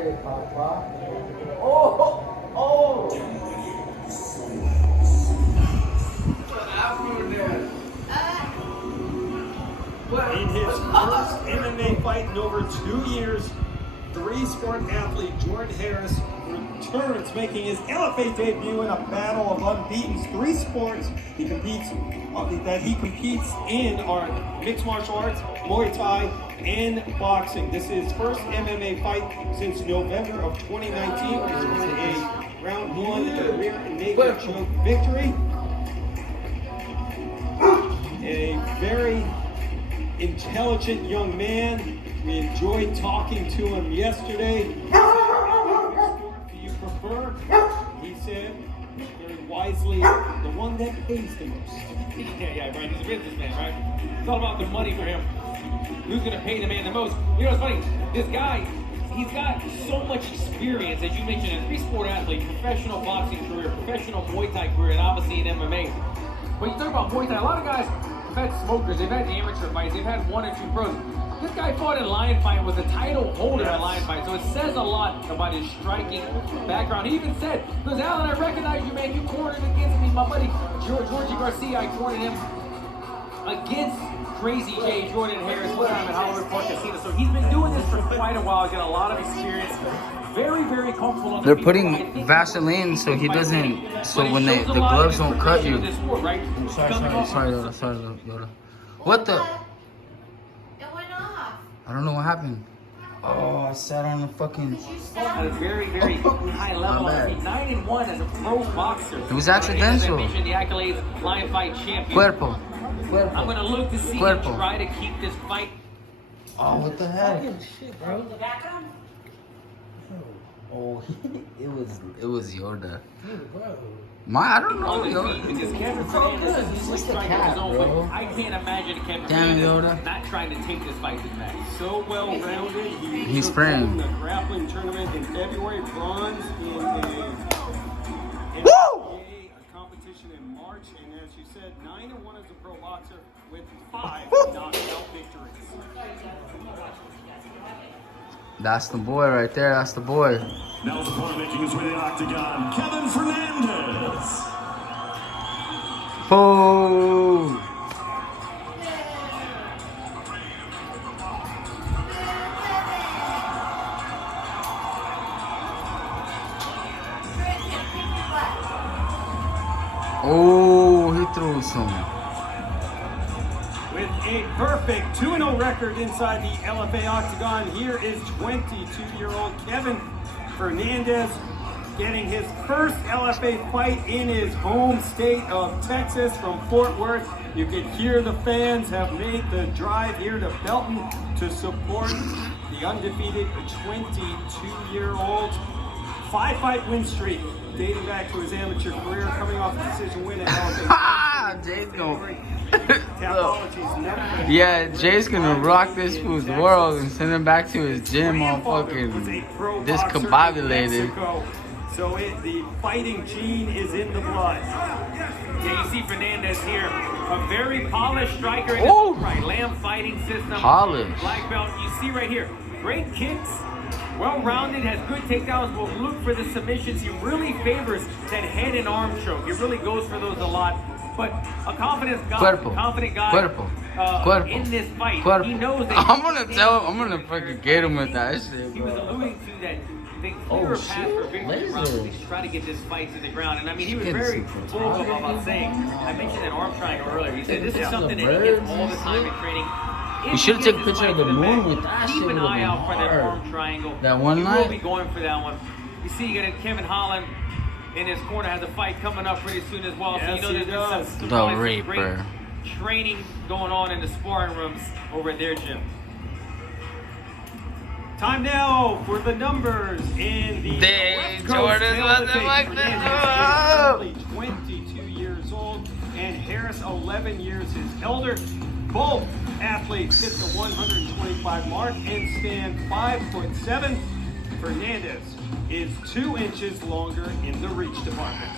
In his first MMA fight in over 2 years, three-sport athlete Jordan Harris returns, making his LFA debut in a battle of unbeaten. Three sports he competes in are mixed martial arts, Muay Thai, and boxing. This is his first MMA fight since November of 2019. This was a round one rear naked choke victory. A very intelligent young man. We enjoyed talking to him yesterday. Which sport do you prefer? He said very wisely, the one that pays the most. Yeah, right. He's a businessman, right? It's all about the money for him. Who's going to pay the man the most? You know what's funny? This guy, he's got so much experience, as you mentioned, a three-sport athlete, professional boxing career, professional Muay Thai career, and obviously in MMA. When you talk about Muay Thai, a lot of guys have had smokers, they've had amateur fights, they've had 1 or 2 pros. This guy fought in Lion Fight, was a title holder in Lion Fight, so it says a lot about his striking background. He even said, because Alan, I recognize you, man, you cornered against me, my buddy Georgie Garcia, I cornered him against Crazy J, Jordan Harris, one time at Hollywood Park Casino. So he's been doing this for quite a while, he's got a lot of experience. Very, very comfortable on the They're feet. putting Vaseline so he doesn't, so when the gloves won't cut you. Sorry, Yoda. What the? I don't know what happened. Oh, I sat on the fucking. At a very, very high level. 9-1 as a pro boxer. It was accidental. I mentioned the accolades, Lion Fight champion. Cuerpo. I'm gonna look to see him try to keep this fight. Oh, what the heck? Shit, bro. Oh, it was Yoda. I don't know, Yoda. Because Kevin Fernandez is striking his own way. I can't imagine Kevin Fernandez not trying to take this fight to the back. So well-rounded. He's took spraying. home the grappling tournament in February, bronze in a competition in March, and as you said, 9-1 as a pro boxer with 5 knockout victories. That's the boy right there. That's the boy. Now the opponent making his way to the octagon, Kevin Fernandez. Oh. Oh, he threw some. With a perfect 2-0 record inside the LFA octagon, here is 22-year-old Kevin Fernandez getting his first LFA fight in his home state of Texas from Fort Worth. You can hear the fans have made the drive here to Belton to support the undefeated 22-year-old. 5-fight win streak dating back to his amateur career, coming off a decision win at LFA. Jay's gonna. Yeah, Jay's gonna rock this fool's world and send him back to his gym all fucking discombobulated. So the fighting gene is in the blood. Yeah, you see Fernandez here, a very polished striker in his own right. Lamb fighting system. Polished. Black belt. You see right here, great kicks, well-rounded, has good takedowns, will look for the submissions. He really favors that head and arm choke. He really goes for those a lot. But a confident guy, in this fight, he knows that I'm gonna fucking get him with that shit, he was bro. alluding to that the clearer path for victory round to try to get this fight to the ground. And I mean, he was very vocal about saying, I mentioned that arm triangle earlier. He said this is something that he gets all the time in training. You should have taken a picture of the moon with that shit. Keep an eye out for that arm triangle. That one night? He will be going for that one. You see, you got Kevin Holland in his corner, has a fight coming up pretty soon as well. Yes, so you know there's some The great Reaper. training going on in the sparring rooms over at their gym. Time now for the numbers in the West Coast Jordan wasn't like this. 22 years old, and Harris 11 years his elder. Both athletes hit the 125 mark and stand 5'7". Fernandez is 2 inches longer in the reach department.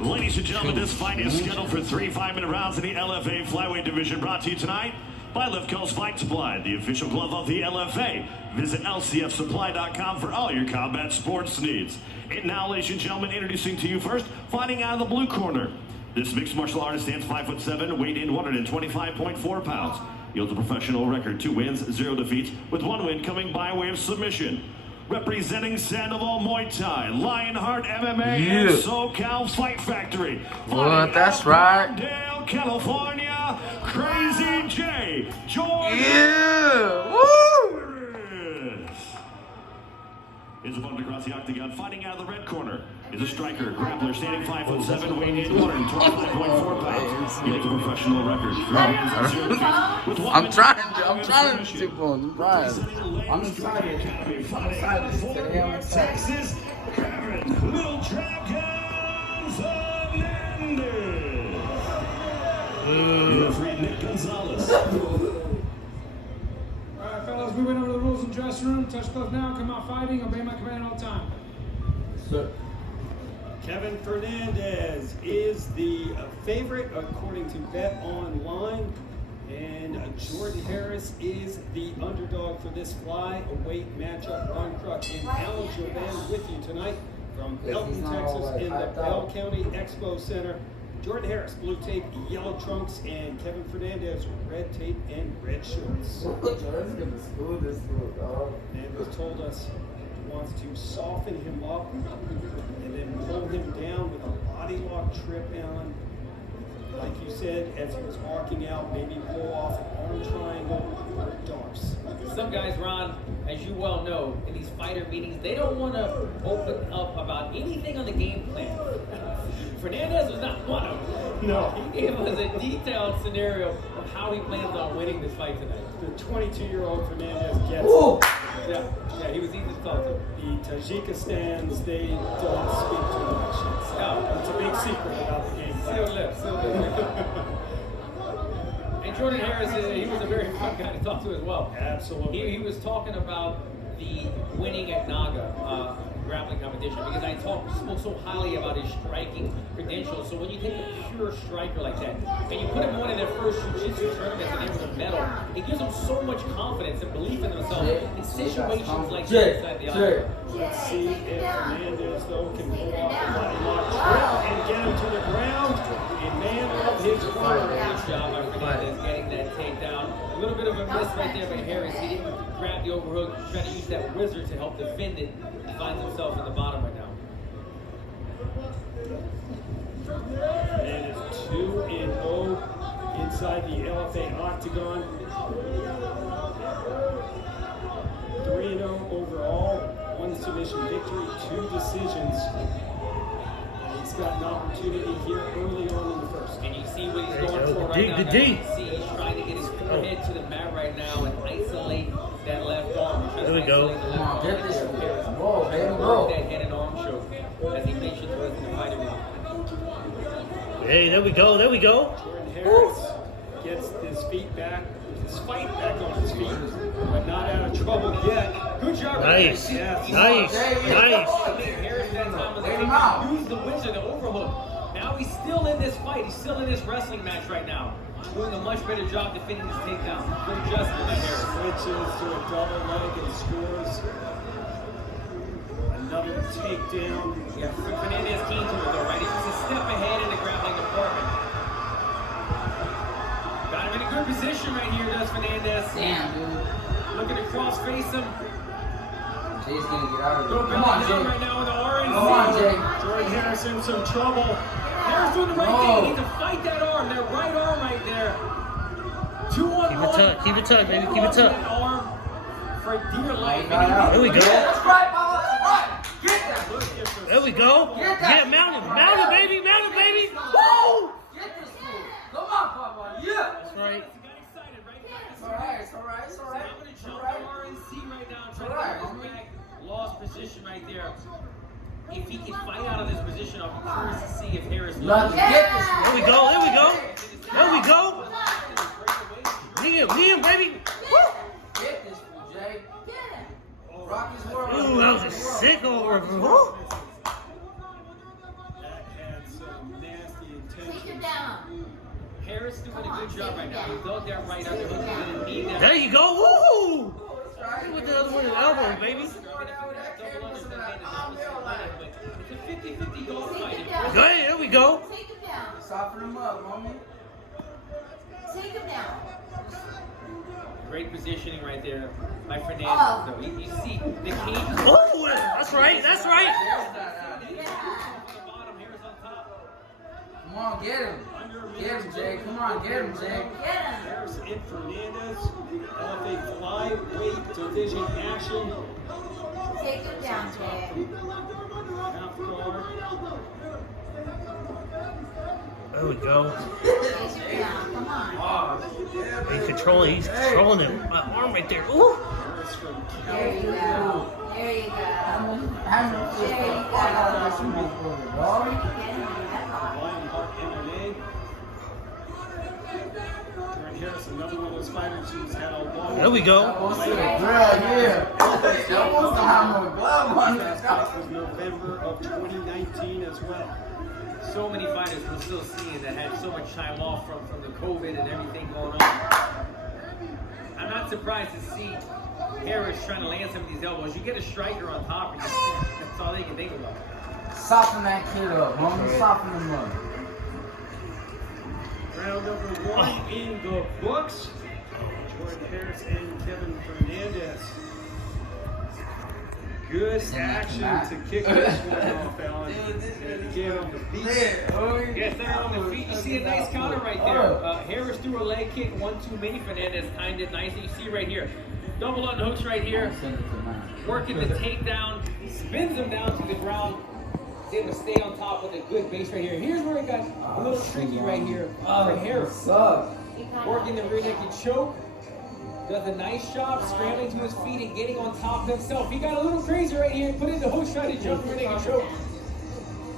Ladies and gentlemen, this fight is scheduled for 3 5-minute rounds in the LFA flyweight division. Brought to you tonight by Lifco's Fight Supply, the official glove of the LFA. Visit lcfsupply.com for all your combat sports needs. And now, ladies and gentlemen, introducing to you first, fighting out of the blue corner. This mixed martial artist stands 5'7", weighed in 125.4 pounds. He holds a professional record, 2 wins, 0 defeats, with 1 win coming by way of submission. Representing Sandoval Muay Thai, Lionheart MMA, and SoCal Fight Factory. Well, that's right. Dale, California, Crazy J. Jordan. Yeah. Woo! His opponent across the octagon, fighting out of the red corner, is a striker, grappler, standing 5'7", weighing in 125.4 pounds. He has a professional record. I'm trying to keep on. I'm excited. Today I'm excited. Texas, Little Dragon Fernandez. Nick Gonzalez. Alright, fellas, we went over the rules in the dressing room. Touch gloves now, come out fighting, obey my command all the time. Sir. Kevin Fernandez is the favorite according to Bet Online, and Jordan Harris is the underdog for this flyweight matchup. Ron Kruk and Alan Jovan with you tonight from Elton, Texas, in the Bell County Expo Center. Jordan Harris, blue tape, yellow trunks, and Kevin Fernandez, red tape and red shorts. Fernandez told us he wants to soften him up and then pull him down with a body lock trip, Alan. Like you said, as he was walking out, maybe pull off arm triangle or darts. Some guys, Ron, as you well know, in these fighter meetings, they don't want to open up about anything on the game plan. Fernandez was not one of them. No. He gave us a detailed scenario of how he plans on winning this fight tonight. The 22-year-old Fernandez gets Yeah, he was easy to talk to. the Tajikistan's, they don't speak too much. It's a big secret about the game plan. Sealed lips. And Jordan Harris, he was a very fun guy to talk to as well. Absolutely. He was talking about the winning at Naga grappling competition because I spoke so highly about his striking credentials. So when you take a pure striker like that and you put him on in their first jiu-jitsu tournament and able to medal, it gives them so much confidence and belief in themselves in situations like that inside the octagon. Let's see if Fernandez, though, can pull off the body lock trip and get him to the ground. A man of his word. Good job by Fernandez getting that takedown. A little bit of a miss right there by Harris. He didn't grab the overhook, try to use that wizard to help defend it. He finds himself in the bottom right now. Fernandez 2-0 inside the LFA octagon. 3-0 overall. 1 submission victory, 2 decisions. He's got an opportunity here early on in the first. And you see what he's going for right now. You see he's trying to get his head to the mat right now and isolate that left arm. There we go. Come on, get this. Whoa, baby, whoa. That head and arm choke as he makes it towards the fighter room. Hey, there we go. There we go. Jordan Harris gets his feet back, his fight back on his feet, but not out of trouble yet. Good job. Nice. Yes. Nice. Nice. Harris that time was able to use the wizard, the overhook. Now he's still in this fight. He's still in this wrestling match right now. Doing a much better job defending his takedown. Good adjustment by Harris. Switches to a double leg and scores another takedown. Yeah, Fernandez keen to it though, right? He's just a step ahead in the grappling department. Got him in a good position right here, does Fernandez. Damn, dude. Looking to cross face him. Jay's gonna get out of Go here. Come on, Jay. right now with the orange. Come on, Jay. Jordan Harris in some trouble. Harris doing the right thing. He needs to fight that arm, that right arm right there. 2-on-1. Keep it tucked. Keep it tucked, baby. Keep it tucked. That arm for dear life. There we go. That's right, Mama. That's right. Get that. There we go. Get that. Yeah, mount him. Mount him, baby. Mount him, baby. Woo! Get this fool. Come on, Papa. Yeah. That's right. He got excited, right? It's all right. It's all right. It's all right. I'm going to It's jump all right. the RNC right now. All Try right, to get homie. his back. Lost position right there. If he can fight out of this position, I'll be curious to see if Harris Lucky. Get this fool. There we go. There we go. There we go. Lead him, baby. Woo! Get this fool, Jay. Rocky's world. Ooh, that was a sick over. Woo! That had some nasty intentions. Harris doing a good job right now. He dug that right underhook. He's gonna need that. There you go. Woo! With the other one, the elbow, baby. It's a 50-50 dog fight. Go ahead, there we go. Take him down. Soften him up, homie. Take him down. Great positioning right there by Fernandez. Oh. Though. You see the cage. Oh, that's right, that's right. Come on, get him. Get him, Jay. Come on, get him, Jay. Get him. Harris and Fernandez, LFA flyweight division action. Take him down, Jay. Half guard. There we go. Take him down. Come on. He's controlling him. My arm right there. Ooh. Harris from There you go. There you go. There you go. Get him in that box. Lionheart MMA. Jordan Harris, another one of those fighters who's had a long. There we go. Last fight was November of 2019 as well. So many fighters we're still seeing that had so much time off from the COVID and everything going on. I'm not surprised to see Harris trying to land some of these elbows. You get a striker on top, and that's all they can think about. Soften that kid up, homie. Soften him up. Round number one in the books. Jordan Harris and Kevin Fernandez. Good action to kick this one off, Alan. And again on the feet. Yes, they're on the feet. You see a nice counter right there. Harris threw a leg kick, one too many. Fernandez timed it nicely. You see right here. Double underhooks right here. Working the takedown. Spins him down to the ground. He's able to stay on top with a good base right here. Here's where it got a little tricky right here for Harris. Working the rear naked choke. Does a nice job scrambling to his feet and getting on top of himself. He got a little crazy right here. Put in the hook shot and jump rear naked choke.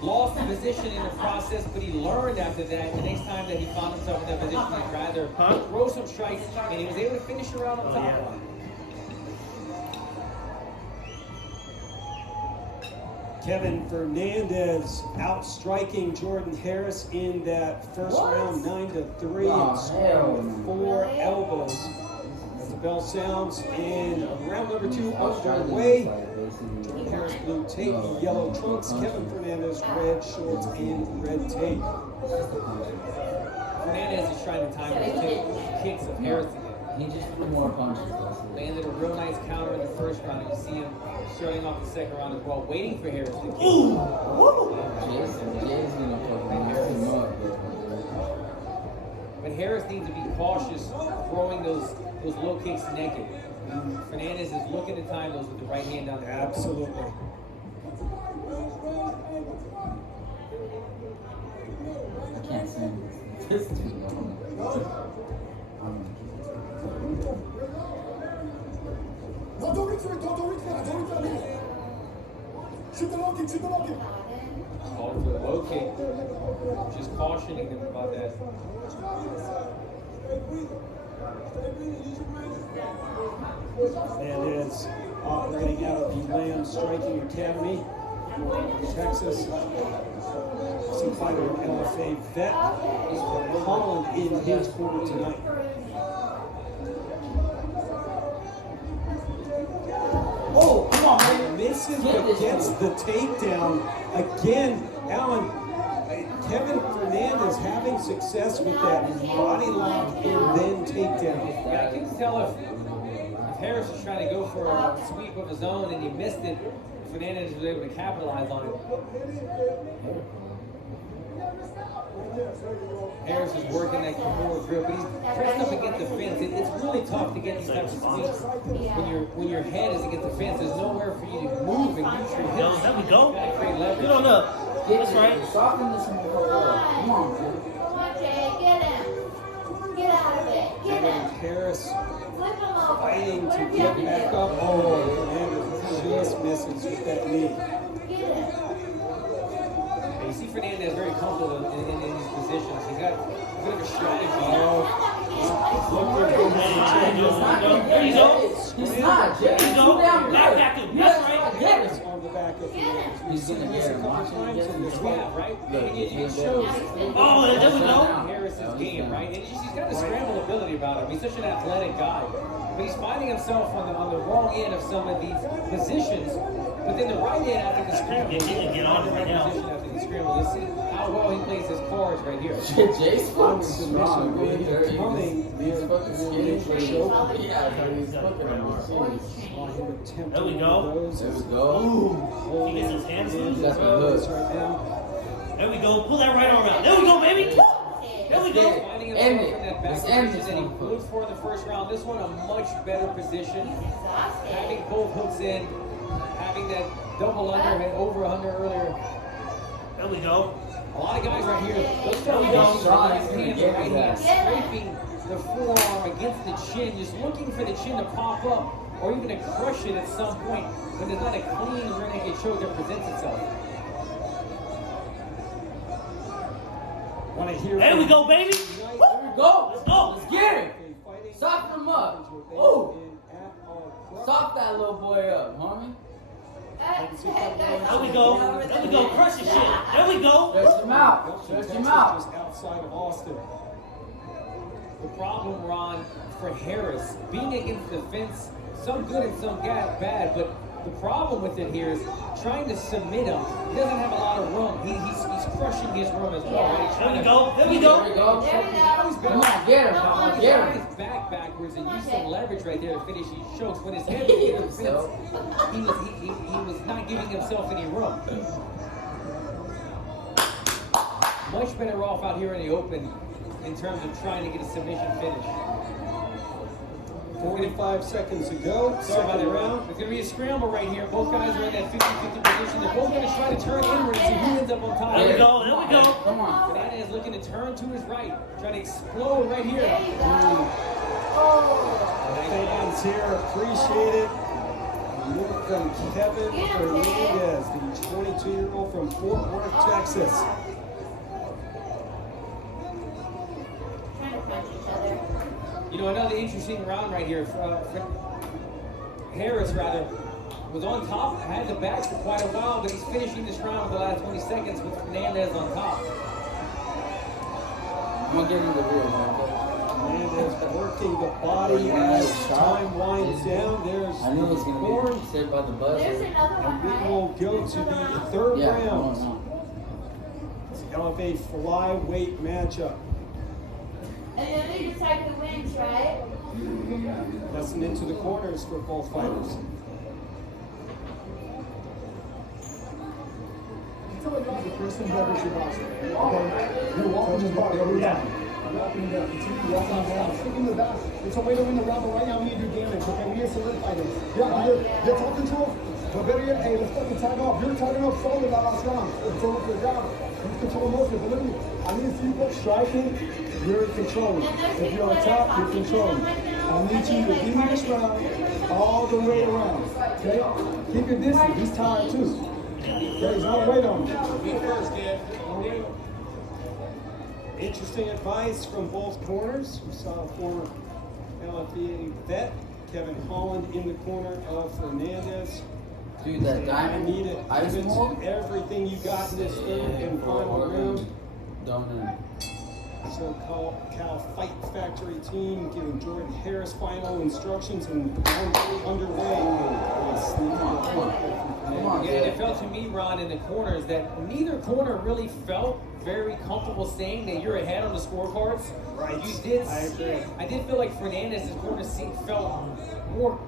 Lost the position in the process, but he learned after that. The next time that he found himself in that position, he'd rather throw some strikes, and he was able to finish around on top. Kevin Fernandez outstriking Jordan Harris in that first round 9-3 and scoring 4 elbows. As the bell sounds in round number 2 underway. Jordan Harris blue tape, yellow trunks. Kevin Fernandez red shorts and red tape. Fernandez is trying to time the kicks of Harris again. He just threw more punches. Landed a real nice counter in the first round. You see him starting off the second round as well, waiting for Harris to kick. Jay's gonna fucking Harris him up. But Harris needs to be cautious throwing those low kicks naked. Fernandez is looking to time those with the right hand down the back. Absolutely. I can't stand this. This is too long. Called for the low kick. Just cautioning them about that. Fernandez operating out of the Lamb Striking Academy, Texas. Some fighter LFA vet is from Holland in his corner tonight. Oh, come on, man. Misses but gets the takedown. Again, Alan, Kevin Fernandez having success with that body lock and then takedown. Yeah, I can tell if Harris was trying to go for a sweep of his own and he missed it, Fernandez was able to capitalize on it. Harris is working that Kimura grip, but he's pressed up against the fence. It's really tough to get these types of sweeps when your head is against the fence. There's nowhere for you to move and use your hips. There we go. Gotta create leverage. Get on up. That's right. Soften this one. Come on, dude. Come on, Jay. Get him. Get out of it. Get Kevin him. Harris Flip him over. fighting What to if you get have back to up. Oh, Fernandez just misses with that knee. do? Get him. You see Fernandez very comfortable in these positions. He's got a bit of a strategy. There you go. He's not, Jay. There you go. Back him. That's right. Harris on the the back of the legs. We've He's seen gonna this get a him. couple Watch him times get in him. this Yeah, fight. right? Look, And it he's shows down. Oh, there we go. Harris's game, right? And he's got a scramble ability about him. He's such an athletic guy. But he's finding himself on the wrong end of some of these positions. But then the right end after the scramble, Get on it right now. position after the scramble. Let's see how well he plays his cards right here. Jace fucking strong, Coming, dude. He's fucking skinny for choke. Yeah, he's fucking Or hard. change. There we go. There we go. He gets his hands loose. That's my hook. Right now. There we go. Pull that right arm out. There we go, baby. There we go. Finding End himself it. in that back Let's end position this that he one. looked for in the first round. This one a much better position. Having both hooks in, having that double under, had over 100 earlier. There we go. A lot of guys right here, those There we guys go. using the left hand, the right hand, Yeah. scraping the forearm against the chin, just looking for the chin to pop up or even to crush it at some point when there's not a clean rear naked choke that presents itself. Want to hear There we go, baby. There we go. Let's go. Let's get it. Soften him up. Ooh. Soft that little boy up, homie. There we go. There we go. Crush the shit. There we go. Stretch him out. Stretch him out. Just outside of Austin. The problem, Ron, for Harris, being against the fence, some good and some bad, but the problem with it here is trying to submit him. He doesn't have a lot of room. He's crushing his room as well. Right? He's There trying we to- go. There we There go. we go. Now he's Come back. on, get him. Come on, He's get got him. his back backwards and used some leverage right there to finish these chokes. When his head was in the fence, he was not giving himself any room. Much better off out here in the open in terms of trying to get a submission finish. 45 seconds to go. Sorry about Second that round. round. It's going to be a scramble right here. Both guys are in that 50-50 position. They're both going to try to turn inward and see who ends up on top. There we go. There we go. Come on. Fernandez is looking to turn to his right, trying to explode right here. Fans here appreciate it. Look from Kevin Fernandez, the 22-year-old from Fort Worth, Texas. Trying to punch each other. You know, another interesting round right here. Harris, rather, was on top, had the back for quite a while, but he's finishing this round with the last 20 seconds with Fernandez on top. I'm gonna give him the real man. Fernandez working the body as time winds down. There's I knew it was gonna Horn. be saved by the buzzer. There's another And one, we right? will go to the third Yeah, round. no. LFA flyweight matchup. And then they decide who wins, right? Pressing into the corners for both fighters. The first thing that is your boss. Okay? You're walking his body every time. Walking him down. Continue walking him down. Stick him in the back. It's a way to win the round, but right now we need to do damage. Okay? We need to solidify this. Yeah, you're talking to him. But better yet, hey, let's fucking tag off. You're tagging off solid that last round. It's over for the job. You control most of it. Believe me. I need to see you both striking. You're in control. If you're on top, you're controlling. I need you to be this round all the way around. Okay? Keep your distance. He's tired too. Okay, he's not wait on him. Be first, kid. Interesting advice from both corners. We saw a former LFA vet, Kevin Holland, in the corner of Fernandez. Dude, that I diamond need it. ice Give it mold. everything you got in this third and final round. Don't So-called Cal Fight Factory team giving Jordan Harris final instructions and underway. Come on, Yeah, it felt to me, Ron, in the corners that neither corner really felt very comfortable saying that you're ahead on the scorecards. Right. You did. I agree. I did feel like Fernandez's corner felt more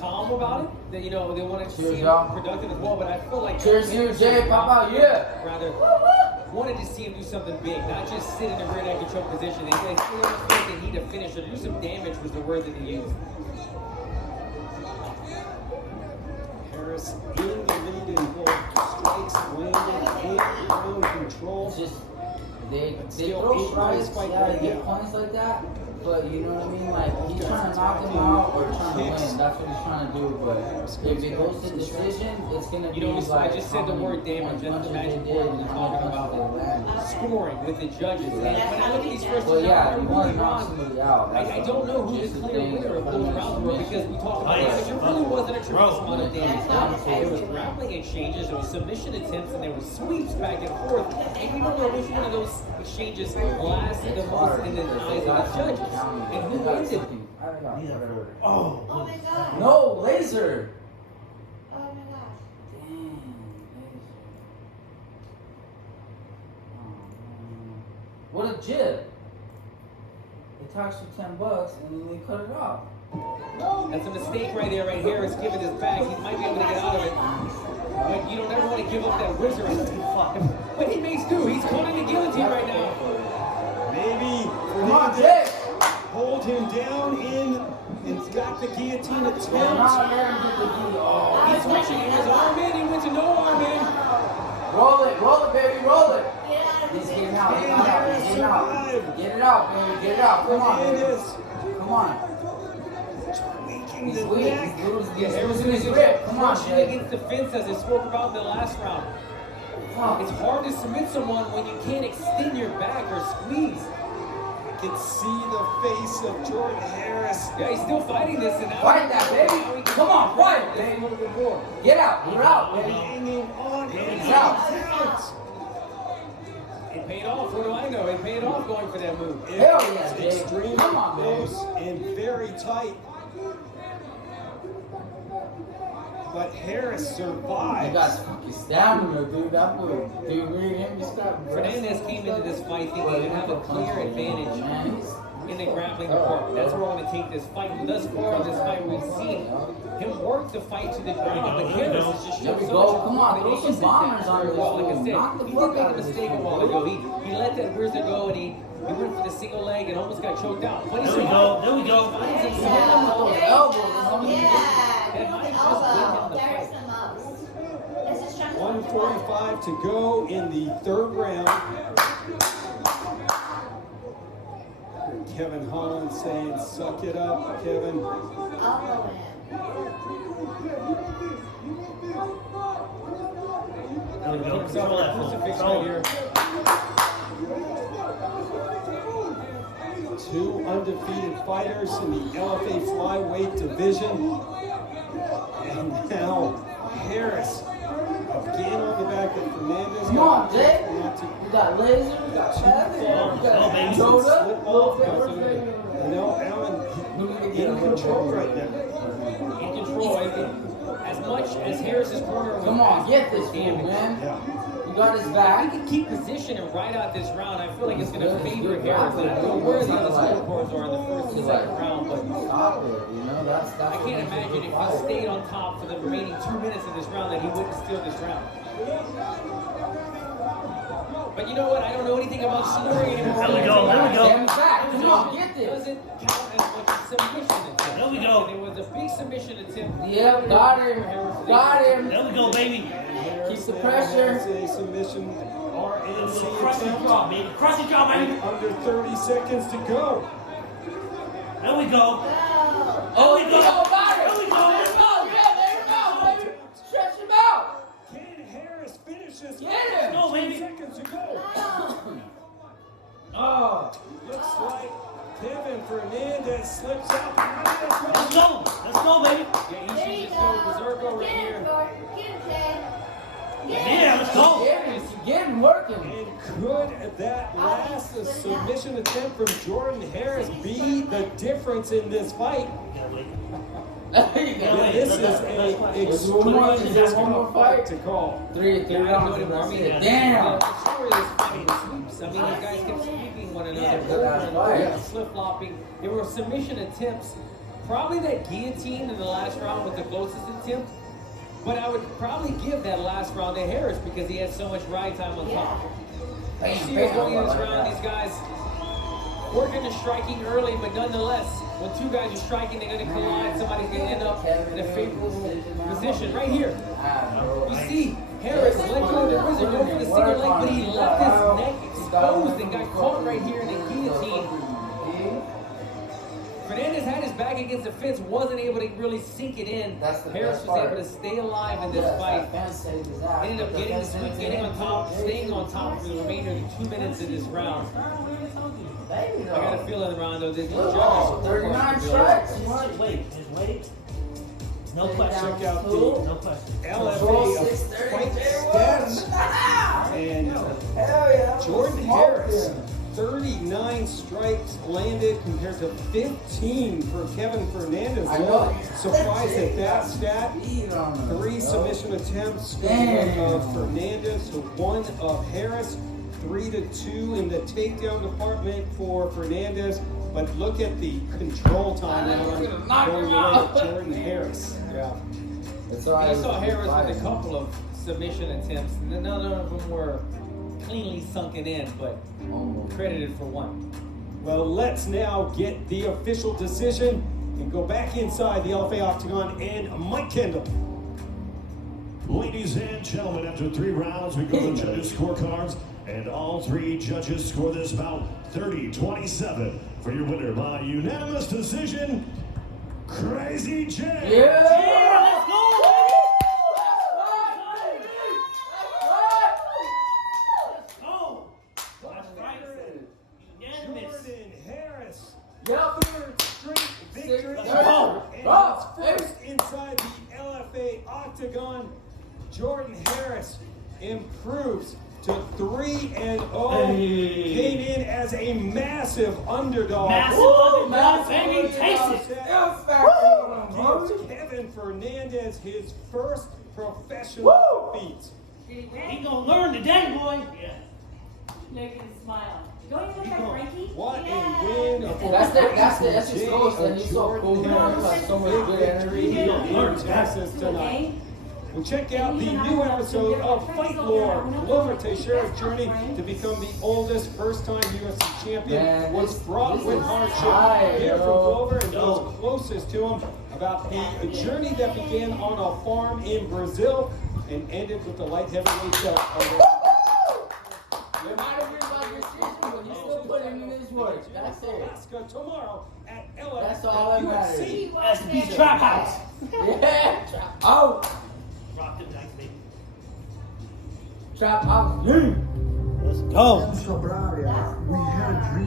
calm about it. That, you know, they wanted to Cheers, see him y'all. productive as well. But I felt like Cheers to you, Jay. Pop out, yeah. rather wanted to see him do something big, not just sit in the rear naked choke position. They still almost felt they need a finish or do some damage was the word that he used. Harris in the lead in both strikes, Ground control. It's just they Still throw 8 rounds strikes, fight yeah, right they get now. points like that. But you know what I mean? Like he's trying to knock him out or trying to win. That's what he's trying to do. But if it goes to decision, it's gonna be You know, so I like just said the word damage. That's the magic word when you're talking about scoring with the judges. And when I look at these first But two yeah, rounds, you they're want really to knock wrong. somebody out. I don't know who the clear winner of those rounds were because we talked about damage. It really wasn't a tremendous amount of damage done. There was grappling exchanges, there was submission attempts, and there was sweeps back and forth. And we don't know which one of those exchanges lasted the most in the eyes of the judges. And who wins it? Oh, Oh my god. no, laser. Oh my gosh. Dang, what a jib. They tax you $10 and then they cut it off. That's a mistake right there, right here. It's giving his back. He might be able to get out of it. But you don't ever want to give up that wizard. But he makes do. He's caught in the guillotine right now. Maybe Come on, Jake. hold him down in and got the guillotine attempt. Not let him get the key. Oh, He's switching. He was arm in. He went to no arm in. roll it, baby, roll it. Get out of He's here. getting out, he's getting out. Get it out, baby, get it out. Come on, baby. Hernandez Come on. tweaking He's the weak. neck. He's losing his grip. Come on, Pushing Jake. against the fence as I spoke about in the last round. It's hard to submit someone when you can't extend your back or squeeze. You can see the face of Jordan Harris. Yeah, he's still fighting this. And now Fight that, baby. Come on, fight it, baby. A little bit more. Get out. You're out, baby. Hanging on. He's out. It paid off. What do I know? It paid off going for that move. Hell yeah, Jake. Extremely Come on, baby. close and very tight. But Harris You survived. got fucking stamina, dude. That fool. Dude, we ain't be stopping. Fernandez came into this fight thinking he'd have a clear advantage in the grappling department. That's where I want to take this fight. Thus far in this fight, we've seen him work the fight to the ground, but Harris has just There shown we so go. much Come on, throw some bombers on this Well, like I fool. said, Knock the he fuck did make out a of this mistake a fool. while ago. He let that Rizzo go and he went for the single leg and almost got choked out. But he There we go. There we go. finds There you himself go. on those There you elbows. go. Yeah. That Give might him just an win him elbow. the There's fight. the most. This is trying to 1:45 to go in the third round. Kevin Holland saying, "Suck it up, Kevin." elbow him. There we go. Put himself Control in a that fool. crucifix Control right here. Two undefeated fighters in the LFA flyweight division. And now Harris again on the back of Fernandez. Come on, Jake. Not to- We got laser, we got Chad, we Go, got baby. Yoda. Slip off. You know, Allen in control right now. In control. As much as Harris's corner was Come on, get this fool, damaged. man. Yeah. You got his If we back. can keep position and ride out this round, I feel like it's going to favor Harris. I don't know where the other scorecards are in the first and second round, but Stop it, you know, that's I what can't makes imagine a if good he fight. stayed on top for the remaining 2 minutes of this round that he wouldn't steal this round. But you know what? I don't know anything about scoring anymore. There we go. There we go. Stand back. Come on, get this. Doesn't count as much as submission attempt. There we go. It was a big submission attempt. Yep, got him. Got him. There we go, baby. Keep the pressure. That's a submission RNC Crush your attempt. jaw, baby. Crush your jaw, baby. Under 30 seconds to go. There we go. Go. Oh, There we go. got it. There we go. Let him out. Yeah, let him out, baby. Stretch him out. Can Harris finish this? Get him. Go, baby. 10 seconds to go. Oh, Looks like Kevin Fernandez slips out. Let's go. Let's go, baby. Yeah, he There should you just go go. berserker right Get him, here. Jordan. Get him, Chad. Get him. Yeah, let's go. get him working. And could that last submission attempt from Jordan Harris be the difference in this fight? There you go. This is an One more- is there one extreme more fight? to call. Three Yeah, I rounds. know and I that's mean, it. Damn. The story of this fight was sweeps. I mean, you guys kept sweeping one another Yeah, over that's and over, right. flip-flopping. There were submission attempts. Probably that guillotine in the last round was the closest attempt. But I would probably give that last round to Harris because he had so much ride time on top. Bam, See bam, going in this like round, that. these guys working the striking early, but nonetheless, when two guys are striking, they're going to collide. Somebody's going to end up in a favorable position. Right here, Ah, bro. you see Harris let go of the wrist and went for the single leg, but he left his neck exposed and got caught right here in the guillotine. Fernandez had his back against the fence, wasn't able to really sink it in. Harris was able to stay alive in this fight. Ended up getting the swing, getting on top, staying on top for the remainder of the 2 minutes of this round. I got a feeling, Rondo, this judge 39 strikes. Wait. No question. Check out the No question. LFA fight stats. And Jordan Harris, 39 strikes landed compared to 15 for Kevin Fernandez. I know. Surprised at that stat. 3 submission attempts of Fernandez to 1 of Harris. 3-2 in the takedown department for Fernandez. But look at the control time now going away with Jordan Harris. Yeah. You saw Harris with a couple of submission attempts. None of them were cleanly sunken in, but credited for one. Well, let's now get the official decision and go back inside the LFA Octagon and Mike Kendall. Ladies and gentlemen, after 3 rounds, we go to judges' scorecards, and all 3 judges score this bout 30-27 for your winner by unanimous decision, Crazy J. Let's go, Jordan Harris. Yep. Third straight victory. Go. And Go. his first inside the LFA Octagon. Jordan Harris improves to 3-0. Hey. Came in as a massive underdog. Massive baby. Taste it. Gives Kevin Fernandez his first professional feat. Did he He win? gonna learn today, boy. Yeah. Look at his smile. Don't you look like Frankie? What a Yeah. win for That's his Jay goal, and he's so cool. Jordan He Harris. has so much good energy. He learned Texas tonight. Okay? Well, check out the new episode of Fight Lore. Glover Teixeira's journey to become the oldest first-time UFC champion Man, was fraught this with is hardship. high, Hear from yo. Glover and those closest to him about the journey that began on a farm in Brazil and ended with the light heavyweight belt. You might have realized your shit, but you still putting in his work. That's it. Alaska tomorrow at LA. That's all that matters. UFC. SB Trap House. Yeah. Out. Drop the dice, baby. Trap out. Let's go. Sobrarea, we had dreams.